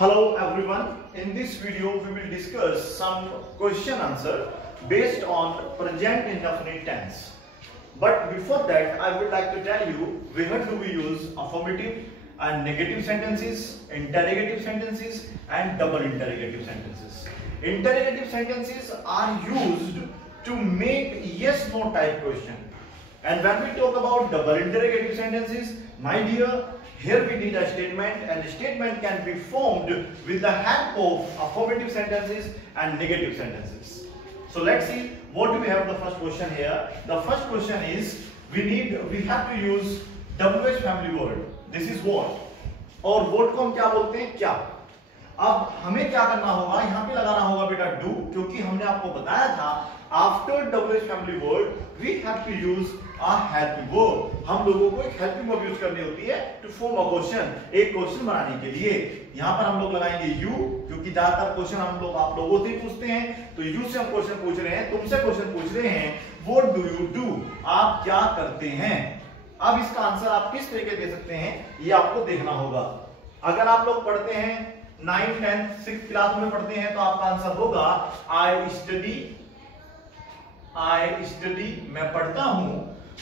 Hello everyone, in this video we will discuss some question answer based on present indefinite tense. But before that I would like to tell you where do we use affirmative and negative sentences, interrogative sentences and double interrogative sentences. Interrogative sentences are used to make yes no type question. And when we talk about double interrogative sentences, my dear, here we need a statement, and the statement can be formed with the help of affirmative sentences and negative sentences. So let's see what do we have the first question here. The first question is we have to use WH family word. This is what, और what को हम क्या बोलते हैं, क्या. अब हमें क्या करना होगा, यहाँ पे लगाना होगा बेटा do, क्योंकि हमने आपको बताया था after WH family word we have to use a helping verb. हम लोगों को एक helping verb यूज करनी होती है to form a question, एक क्वेश्चन बनाने के लिए. यहाँ पर हम लोग लगाएंगे you, क्योंकि ज्यादातर क्वेश्चन हम लोग आप लोगों से पूछते हैं, तो you से हम क्वेश्चन पूछ रहे हैं, तुमसे क्वेश्चन पूछ रहे हैं what do you do, आप क्या करते हैं. अब इसका आंसर आप किस तरीके दे सकते हैं ये आपको देखना होगा. अगर आप लोग पढ़ते हैं 9th 10th 6th क्लास में पढ़ते हैं तो आपका आंसर होगा I study, मैं पढ़ता हूं.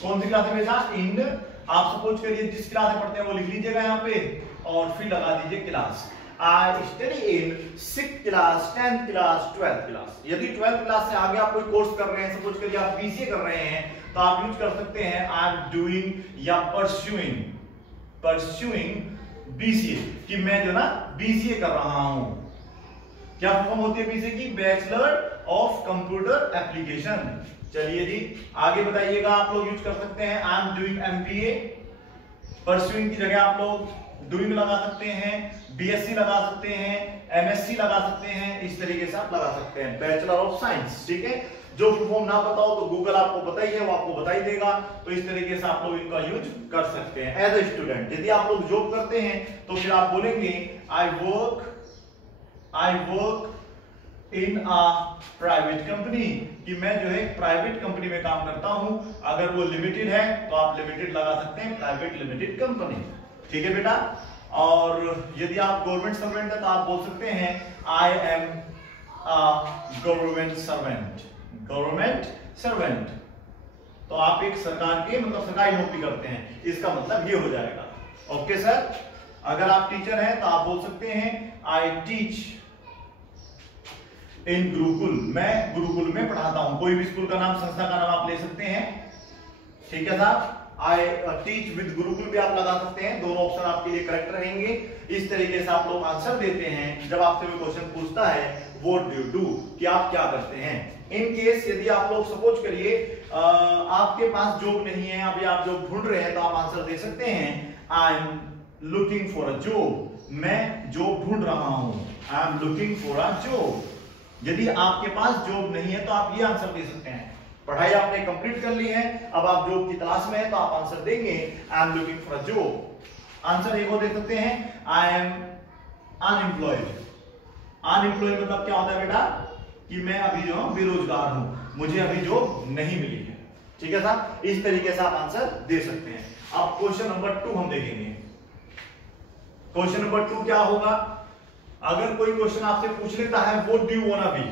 कौन सी क्लास में बेटा, इन. आप सपोज करिए जिस क्लास में पढ़ते हैं वो लिख लीजिएगा यहाँ पे और फिर लगा दीजिए class. I study in 6th class, 10th class, 12th class. यदि 12th क्लास से आगे आप कोई कोर्स कर रहे हैं, सपोज करिए आप BCA कर रहे हैं, तो आप यूज कर सकते हैं I am doing या pursuing BCA, कि मैं जो ना BCA कर रहा हूं. क्या फॉर्म होती है BCA की, बैचलर ऑफ कंप्यूटर एप्लीकेशन. चलिए जी आगे बताइएगा. आप लोग यूज कर सकते हैं I am doing MPA. Pursuing की जगह आप लोग डूइंग लगा सकते हैं, BSc लगा सकते हैं, MSc लगा सकते हैं. इस तरीके से आप लगा सकते हैं बैचलर ऑफ साइंस. ठीक है, जो फॉर्म ना बताओ तो गूगल आपको बताइए, वो आपको बता ही देगा. तो इस तरीके से आप लोग इनका यूज कर सकते हैं एज ए स्टूडेंट. यदि आप लोग जॉब करते हैं तो फिर आप बोलेंगे I work in a private company, कि मैं जो है प्राइवेट कंपनी में काम करता हूं. अगर वो लिमिटेड है तो आप लिमिटेड लगा सकते हैं, प्राइवेट लिमिटेड कंपनी. ठीक है बेटा. और यदि आप गवर्नमेंट सर्वेंट है तो आप बोल सकते हैं I am a government servant. तो आप एक सरकार के मतलब सरकारी नौकरी करते हैं, इसका मतलब ये हो जाएगा. Okay sir. अगर आप टीचर हैं तो आप बोल सकते हैं आई टीच इन गुरुकुल, मैं गुरुकुल में पढ़ाता हूं. कोई भी स्कूल का नाम, संस्था का नाम आप ले सकते हैं. ठीक है साहब. आई टीच विद गुरुकुल भी आप लगा सकते हैं. दोनों ऑप्शन आपके लिए करेक्ट रहेंगे. इस तरीके से आप लोग आंसर देते हैं जब आपसे कोई क्वेश्चन पूछता है व्हाट डू यू डू, कि आप क्या करते हैं. इन केस यदि आप लोग सपोज करिए आपके पास जॉब नहीं है, अभी आप जॉब ढूंढ रहे हैं, तो आप आंसर दे सकते हैं I am looking for a job, मैं जॉब ढूंढ रहा हूं. I am looking for a job. यदि आपके पास जॉब नहीं है तो आप ये आंसर दे सकते हैं. पढ़ाई आपने कंप्लीट कर ली है, अब आप जॉब की तलाश में है, तो आप आंसर देंगे I am looking for a job. Answer एक और दे सकते हैं आई एम अनएम्प्लॉयड. अनएम्प्लॉयड मतलब क्या होता है बेटा, कि मैं अभी जो बेरोजगार हूं, मुझे अभी जॉब नहीं मिली है. ठीक है साहब. इस तरीके से आप आंसर दे सकते हैं. अब क्वेश्चन नंबर 2 हम देखेंगे. क्वेश्चन नंबर 2 क्या होगा. अगर कोई क्वेश्चन आपसे पूछ लेता है what do you wanna be,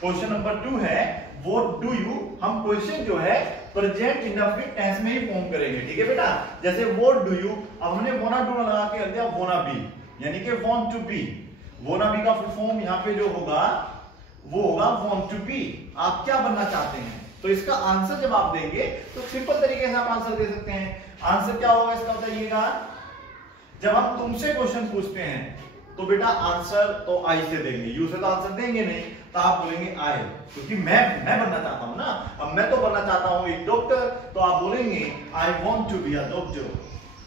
question number 2 है व्हाट डू यू, हम क्वेश्चन जो है प्रेजेंट इंडेफिनिट टेंस में ही फॉर्म करेंगे. ठीक है बेटा. जैसे व्हाट डू यू, अब हमने वांना डू लगा के रख दिया वांना बी, यानी कि want to be. Wanna be का फुल फॉर्म यहाँ पे जो होगा वो होगा वांट टू बी. आप क्या बनना चाहते हैं. तो इसका आंसर जब आप देंगे तो सिंपल तरीके से आप आंसर दे सकते हैं. आंसर क्या होगा इसका बताइएगा. जब हम तुमसे क्वेश्चन पूछते हैं तो बेटा आंसर तो आई से देंगे, यू से तो आंसर देंगे नहीं, तो आप बोलेंगे आई, क्योंकि मैं बनना चाहता हूं ना. अब मैं तो बनना चाहता हूं एक डॉक्टर, तो आप बोलेंगे I want to be a doctor.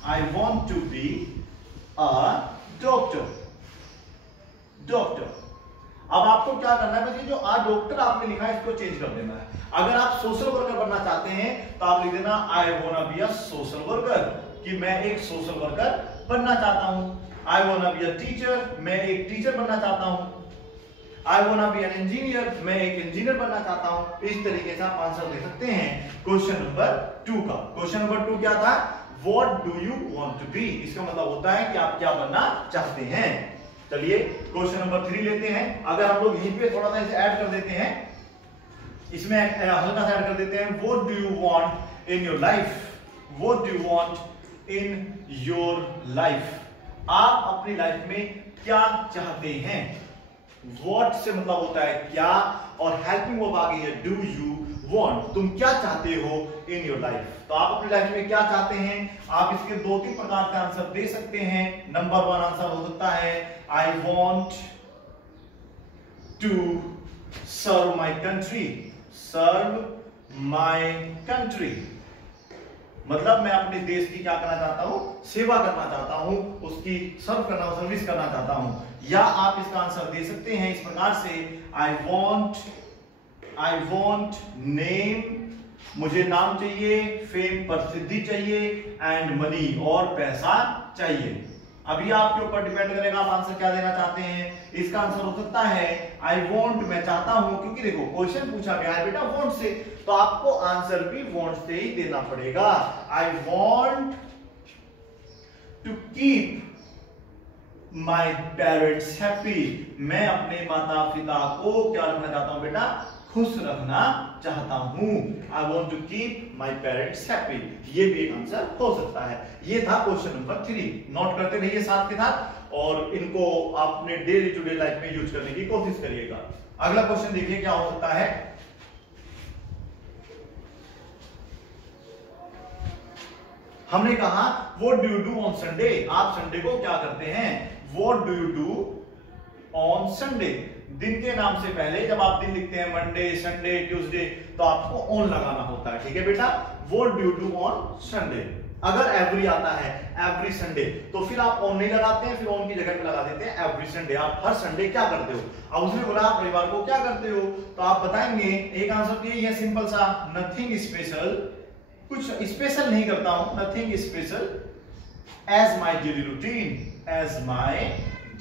I want to be a doctor. अब आपको क्या करना है, बस जो आ डॉक्टर आपने लिखा है इसको चेंज कर देना है. अगर आप सोशल वर्कर बनना चाहते हैं तो आप लिख देना I wanna be a social worker, कि मैं एक सोशल वर्कर बनना चाहता हूं. आई वांना बी अ टीचर, मैं एक टीचर बनना चाहता हूं. आई वांना बी एन इंजीनियर, मैं एक इंजीनियर बनना चाहता हूं. इस तरीके से आप आंसर दे सकते हैं क्वेश्चन नंबर 2 का. क्वेश्चन नंबर 2 क्या था, what do you want to be. इसका मतलब होता है कि आप क्या बनना चाहते हैं. चलिए क्वेश्चन नंबर 3 लेते हैं। अगर हम लोग यहीं पे थोड़ा सा इसे ऐड कर देते हैं, इसमें हल्का सा ऐड कर देते हैं, what do you want in your life, what do you want in your life, आप अपनी लाइफ में क्या चाहते हैं। व्हाट से मतलब होता है क्या, और हेल्पिंग वर्ब आ गई है डू यू वांट, तुम क्या चाहते हो इन योर लाइफ। तो आप अपनी लाइफ में क्या चाहते हैं, आप इसके 2-3 प्रकार के आंसर दे सकते हैं। नंबर 1 आंसर हो सकता है I want to serve my country, serve my country मतलब मैं अपने देश की क्या करना चाहता हूं, सेवा करना चाहता हूं, उसकी सर्व करना, सर्विस करना चाहता हूं। या आप इसका आंसर दे सकते हैं इस प्रकार से आई वॉन्ट नेम, मुझे नाम चाहिए, फेम प्रसिद्धि चाहिए, एंड मनी और पैसा चाहिए। अभी आपके ऊपर डिपेंड करेगा आप आंसर क्या देना चाहते हैं। इसका आंसर हो सकता है आई वॉन्ट, मैं चाहता हूं, क्योंकि देखो क्वेश्चन पूछा गया है बेटा वॉन्ट से, तो आपको आंसर भी वॉन्ट से ही देना पड़ेगा। I want to keep my parents happy, मैं अपने माता पिता को क्या रखना चाहता हूं बेटा, खुश रखना चाहता हूं। I want to keep my parents happy, ये भी एक आंसर हो सकता है। ये था क्वेश्चन नंबर 3, नोट करते रहिए साथ के साथ और इनको अपने डेली टू डे लाइफ में यूज करने की कोशिश करिएगा। अगला क्वेश्चन देखिए क्या हो सकता है। हमने कहा what do you do on Sunday, आप संडे को क्या करते हैं। What do you do on Sunday, दिन के नाम से पहले जब आप दिन लिखते हैं मंडे, संडे, ट्यूसडे, तो आपको ऑन लगाना होता है, ठीक है बेटा। What do you do on Sunday, अगर एवरी आता है एवरी संडे, तो फिर आप ऑन नहीं लगाते हैं, फिर ऑन की जगह पे लगा देते हैं एवरी संडे, आप हर संडे क्या करते हो। अब उसने बोला आप रविवार को क्या करते हो, तो आप बताएंगे एक आंसर तो यही है सिंपल सा, नथिंग स्पेशल, कुछ स्पेशल नहीं करता हूं, nothing special, as my daily routine, as my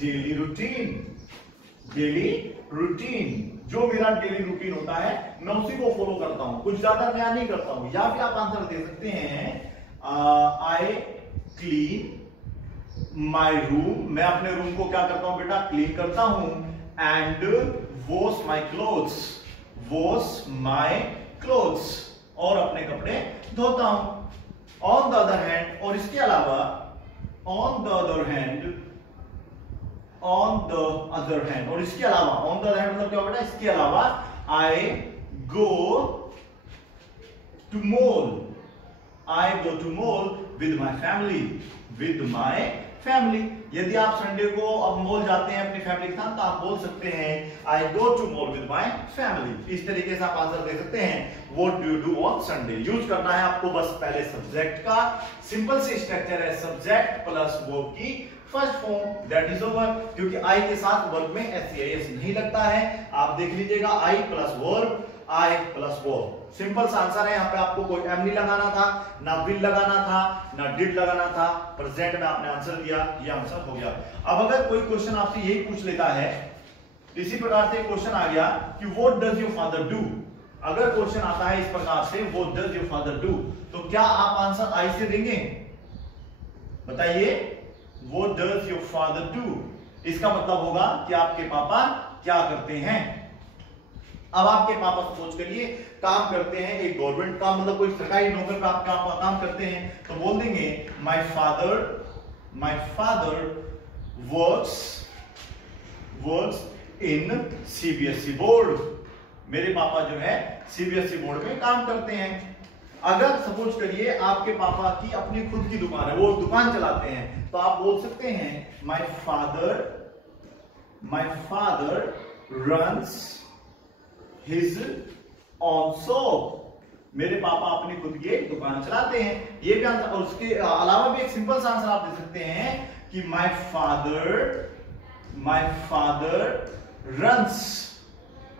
daily routine, daily routine, जो मेरा डेली रूटीन होता है मैं उसी को फॉलो करता हूं, कुछ ज्यादा नया नहीं करता हूं। या फिर आप आंसर दे सकते हैं आई क्लीन माई रूम, मैं अपने रूम को क्या करता हूं बेटा, क्लीन करता हूं। And wash my clothes, wash my clothes, और अपने कपड़े धोता हूं। ऑन द अदर हैंड, और इसके अलावा on the other hand, on the other hand, और इसके अलावा ऑन द अदर हैंड मतलब क्या बेटा, इसके अलावा I go to mall, I go to mall with my family, with my family. यदि आप संडे को अब मॉल जाते हैं अपनी फैमिली के साथ, तो आप बोल सकते हैं I go to mall with my family. इस तरीके से आप आंसर दे सकते हैं what do you do on Sunday. Use करना है आपको बस पहले सब्जेक्ट का, सिंपल से स्ट्रक्चर है, सब्जेक्ट प्लस वर्ब की first form, that is over. क्योंकि आई के साथ वर्ब में एस नहीं लगता है, आप देख लीजिएगा आई प्लस वर्ब, आई प्लस वर्ब, सिंपल सा आंसर है। यहाँ पे आपको कोई एम नहीं लगाना था, ना विल लगाना था, ना डिड लगाना था, प्रेजेंट में आपने आंसर दिया, ये आंसर हो गया। अब अगर कोई क्वेश्चन आपसे यही पूछ लेता है, इसी प्रकार से क्वेश्चन आ गया कि what does your father do, अगर क्वेश्चन आता है इस प्रकार से what does your father do, तो क्या आप आंसर आई से देंगे, बताइए। What does your father do, इसका मतलब होगा कि आपके पापा क्या करते हैं। अब आपके पापा सपोज करिए काम करते हैं एक गवर्नमेंट काम, मतलब कोई सरकारी नौकरी पर आप काम करते हैं, तो बोल देंगे my father works in CBSE board, मेरे पापा जो है सीबीएसई बोर्ड में काम करते हैं। अगर सपोज करिए आपके पापा की अपनी खुद की दुकान है, वो दुकान चलाते हैं, तो आप बोल सकते हैं my father runs his on shop, मेरे पापा अपनी खुद की दुकान चलाते हैं। ये भी आंसर, और उसके अलावा भी एक सिंपल सा आंसर आप दे सकते हैं कि माय फादर रन्स,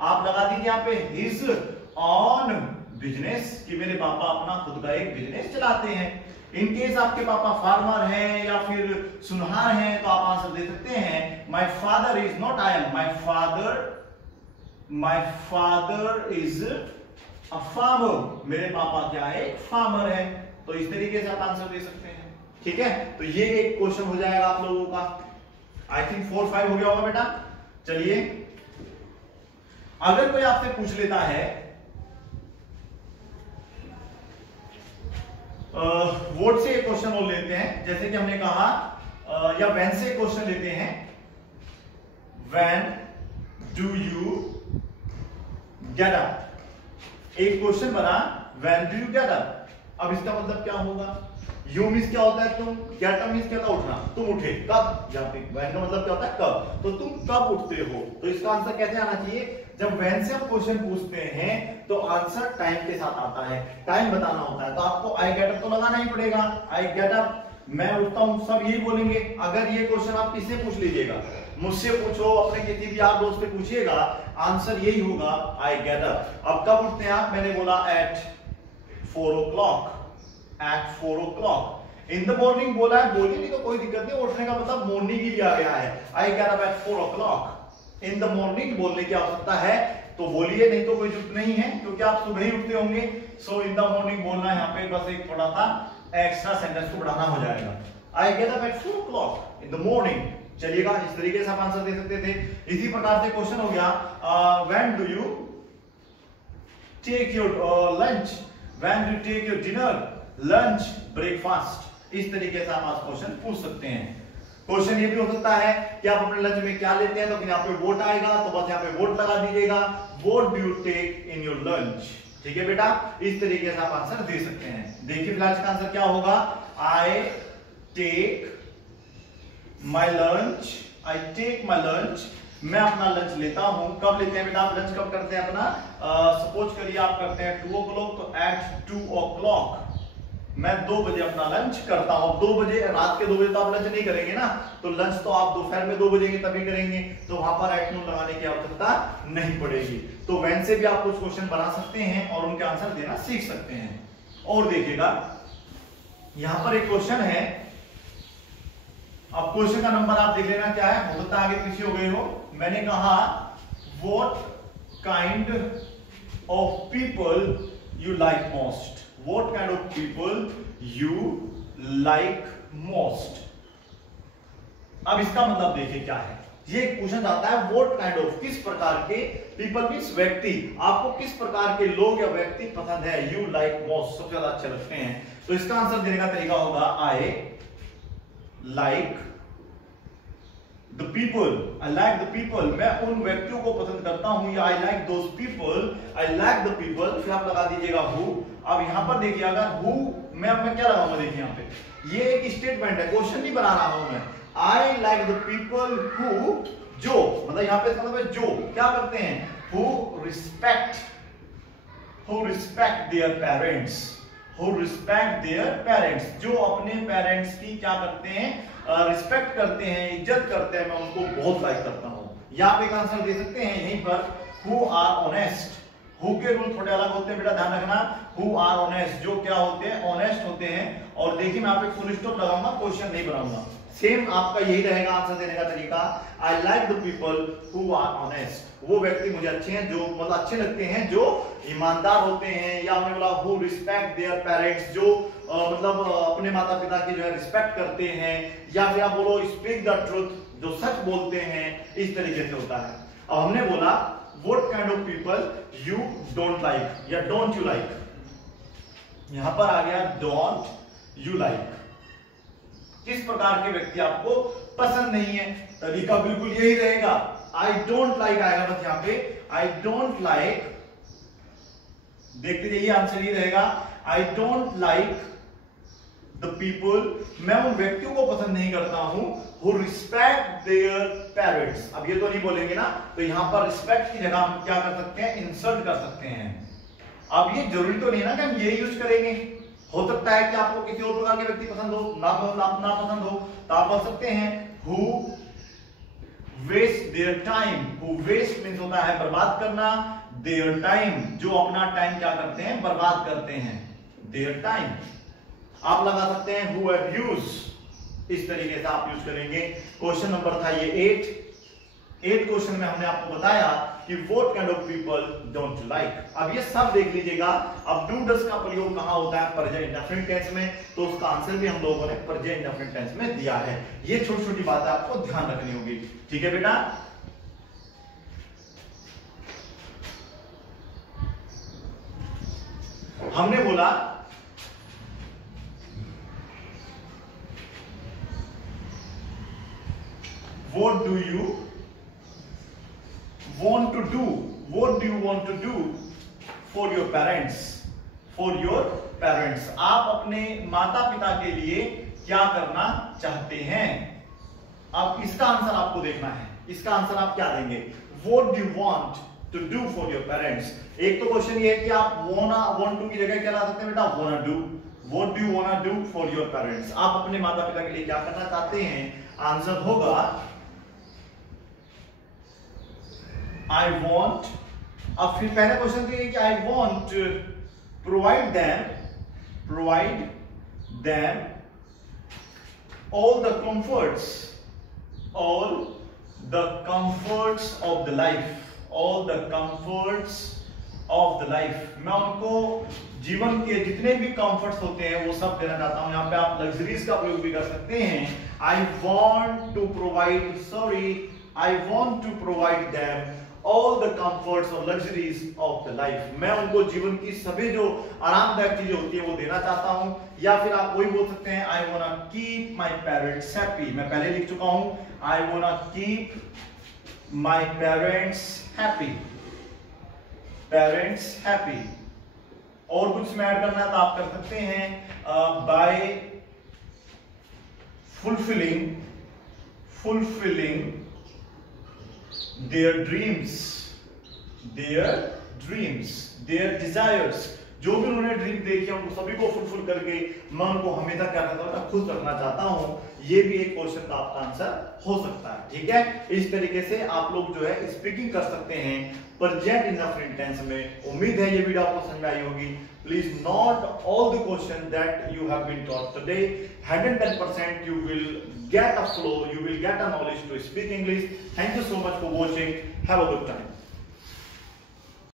आप लगा दीजिए यहाँ पे हिज ऑन बिजनेस, कि मेरे पापा अपना खुद का एक बिजनेस चलाते हैं। इन केस आपके पापा फार्मर हैं या फिर सुनहार हैं, तो आप आंसर दे सकते हैं my father is not I am, my father is a farmer, मेरे पापा क्या है, फार्मर है। तो इस तरीके से आप आंसर दे सकते हैं, ठीक है। तो ये एक क्वेश्चन हो जाएगा आप लोगों का। आई थिंक 4-5 हो गया होगा बेटा। चलिए, अगर कोई आपसे पूछ लेता है वोट से एक क्वेश्चन और लेते हैं, जैसे कि हमने कहा या व्हेन से क्वेश्चन लेते हैं, when do you get up. एक क्वेश्चन बना when do you get up. अब इसका मतलब क्या होगा? यू मींस क्या होता है तुम, गेट अप मींस क्या होता है उठना, तुम उठे कब, यहाँ पे व्हेन का मतलब क्या होता है कब, तो तुम कब उठते हो। तो इसका आंसर कैसे आना चाहिए? जब व्हेन से आप क्वेश्चन पूछते हैं तो आंसर टाइम के साथ आता है, टाइम बताना होता है, तो आपको आई गेट अप तो लगाना ही पड़ेगा। आई गेट अप, मैं उठता हूं, सब यही बोलेंगे। अगर ये क्वेश्चन आप किससे पूछ लीजिएगा, मुझसे पूछो, अपने किसी भी यार दोस्त से पूछिएगा, आंसर यही होगा आई गेट अप। अब कब उठते हैं आप? मैंने बोला at 4 o'clock, at 4 o'clock। In the morning बोला है, बोलिए नहीं तो कोई दिक्कत नहीं, उठने का मतलब मॉर्निंग ही लिया गया है। I get up at 4 o'clock। In the morning बोलने की आवश्यकता है तो बोलिए, नहीं तो कोई जरूरत नहीं है क्योंकि आप सुबह ही उठते होंगे। सो इन द मॉर्निंग बोलना है, यहाँ पे बस एक थोड़ा सा एक्स्ट्रा सेंटेंस को बढ़ाना हो जाएगा। I get up at 4 o'clock in the morning. चलिएगा, इस तरीके से आप आंसर दे सकते थे। इसी प्रकार से क्वेश्चन हो गया when do you take your lunch, when do you take your dinner, lunch, breakfast. इस तरीके से आप आज क्वेश्चन पूछ सकते हैं। क्वेश्चन ये भी हो सकता है कि आप अपने लंच में क्या लेते हैं, तो यहाँ पे वोट आएगा तो बस यहाँ पे वोट लगा दीजिएगा, what do you take in your lunch. ठीक है बेटा, इस तरीके से आप आंसर दे सकते हैं। देखिए फिलहाल इसका आंसर क्या होगा? I take my lunch, I take my lunch, मैं अपना लंच लेता हूं। कब लेते हैं बेटा आप लंच, कब करते हैं अपना? सपोज करिए आप करते हैं 2 o'clock, तो एट 2 o'clock मैं 2 बजे अपना लंच करता हूं। 2 बजे, रात के 2 बजे तो आप लंच नहीं करेंगे ना, तो लंच तो आप दोपहर में 2 बजे के तभी करेंगे, तो वहां पर एट नून लगाने की आवश्यकता नहीं पड़ेगी। तो व्हेन से भी आप कुछ क्वेश्चन बना सकते हैं और उनके आंसर देना सीख सकते हैं। और देखिएगा यहां पर एक क्वेश्चन है, अब क्वेश्चन का नंबर आप देख लेना क्या है, हो सकता है आगे पीछे हो गए हो। मैंने कहा what kind of people you like most, what kind of people you like most। अब इसका मतलब देखिए क्या है, ये पूछा जाता है what kind of, किस प्रकार के, people मींस व्यक्ति, आपको किस प्रकार के लोग या व्यक्ति पसंद है, you like most, सबसे ज्यादा अच्छे लगते हैं। तो इसका आंसर देने का तरीका होगा I like the people, I like the people, मैं उन व्यक्तियों को पसंद करता हूं, या I like those people, I like the people, फिर आप लगा दीजिएगा who। अब यहां पर देखिए अगर who मैं क्या लगाऊंगा, देखिए यहां पे ये एक स्टेटमेंट है, क्वेश्चन नहीं बना रहा हूं मैं। I like the people who, जो मतलब यहां पे इसका मतलब है जो क्या करते हैं, who respect their parents, who respect their parents, जो अपने पेरेंट्स की क्या करते हैं, रिस्पेक्ट करते हैं, इज्जत करते हैं, मैं उनको बहुत लाइक करता हूं। यहाँ पे एक आंसर दे सकते हैं यहीं पर who are honest। हु के रूल थोड़े अलग होते हैं बेटा, ध्यान रखना। who are honest, जो क्या होते हैं, ऑनेस्ट होते हैं। और देखिए मैं यहाँ पे फुल स्टॉप लगाऊंगा, क्वेश्चन नहीं बनाऊंगा, सेम आपका यही रहेगा आंसर देने का तरीका। I like the people who are honest, वो व्यक्ति मुझे अच्छे हैं, जो मतलब अच्छे लगते हैं, जो ईमानदार होते हैं। या हमने बोला हु रिस्पेक्ट देयर पेरेंट्स, जो मतलब अपने माता पिता की जो है रिस्पेक्ट करते हैं। या फिर आप बोलो स्पीक द ट्रुथ, जो सच बोलते हैं, इस तरीके से होता है। अब हमने बोला what kind of people you don't like या डोंट यू लाइक, यहां पर आ गया डोंट यू लाइक, किस प्रकार के व्यक्ति आपको पसंद नहीं है। तरीका बिल्कुल यही रहेगा, आई डोंट लाइक आएगा बस यहां पे, आई डोंट लाइक, देखते जाइए आंसर ये रहेगा, I don't like the people, मैं उन व्यक्तियों को पसंद नहीं करता हूं who respect their parents। अब ये तो नहीं बोलेंगे ना, तो यहां पर रिस्पेक्ट की जगह हम क्या कर सकते हैं, इंसर्ट कर सकते हैं। अब ये जरूरी तो नहीं ना कि हम ये यूज करेंगे, हो सकता है कि आपको किसी और प्रकार के व्यक्ति पसंद हो, ना पसंद हो, तो आप बोल सकते हैं who waste their time। who waste means होता है बर्बाद करना, their time जो अपना टाइम क्या करते हैं, बर्बाद करते हैं, their time। आप लगा सकते हैं who abuse, इस तरीके से आप यूज करेंगे। क्वेश्चन नंबर था ये 8। 8 क्वेश्चन में हमने आपको बताया कि what kind of people don't like. अब ये सब देख लीजिएगा। अब डू डज का प्रयोग कहां होता है? प्रेजेंट इंडेफिनिट टेंस में, तो उसका आंसर भी हम लोगों ने प्रेजेंट इंडेफिनिट टेंस में दिया है। ये छोटी छोटी बातें आपको ध्यान रखनी होगी, ठीक है बेटा। हमने बोला what do you want to do, what do you want to do for your parents, for your parents, आप अपने माता पिता के लिए क्या करना चाहते हैं? अब इसका आंसर आपको देखना है। इसका आंसर आप क्या देंगे? what do you want to do for your parents। एक तो क्वेश्चन ये है कि आप want to की जगह क्या ला सकते हैं बेटा? wanna do। what do you wanna do for your parents, आप अपने माता पिता के लिए क्या करना चाहते हैं? आंसर होगा I want। अब फिर पहला क्वेश्चन तो ये कि I want to provide them all the comforts of the life, all the comforts of the life। मैं उनको जीवन के जितने भी कंफर्ट्स होते हैं वो सब देना चाहता हूं। यहाँ पे आप लग्जरीज का प्रयोग भी कर सकते हैं। I want to provide them all the comforts or luxuries of the life। मैं उनको जीवन की सभी जो आरामदायक चीजें होती है वो देना चाहता हूं। या फिर आप वही बोल सकते हैं I wanna keep my parents happy। मैं पहले लिख चुका हूं I wanna keep my parents happy। और कुछ में ऐड करना तो आप कर सकते हैं by fulfilling their dreams, their desires। जो भी उन्होंने ड्रीम देखी है उनको सभी को फुलफिल करके मैं उनको हमेशा क्या करता हूं? खुश रखना चाहता हूं। ये भी एक क्वेश्चन का आपका आंसर हो सकता है, ठीक है। इस तरीके से आप लोग जो है स्पीकिंग कर सकते हैं प्रेजेंट इंडेफिनिट टेंस में। उम्मीद है ये वीडियो आपको समझ में आई होगी। Please note all the question that you have been taught today. 110% you will get a flow, you will get a knowledge to speak English. Thank you so much for watching. Have a good time.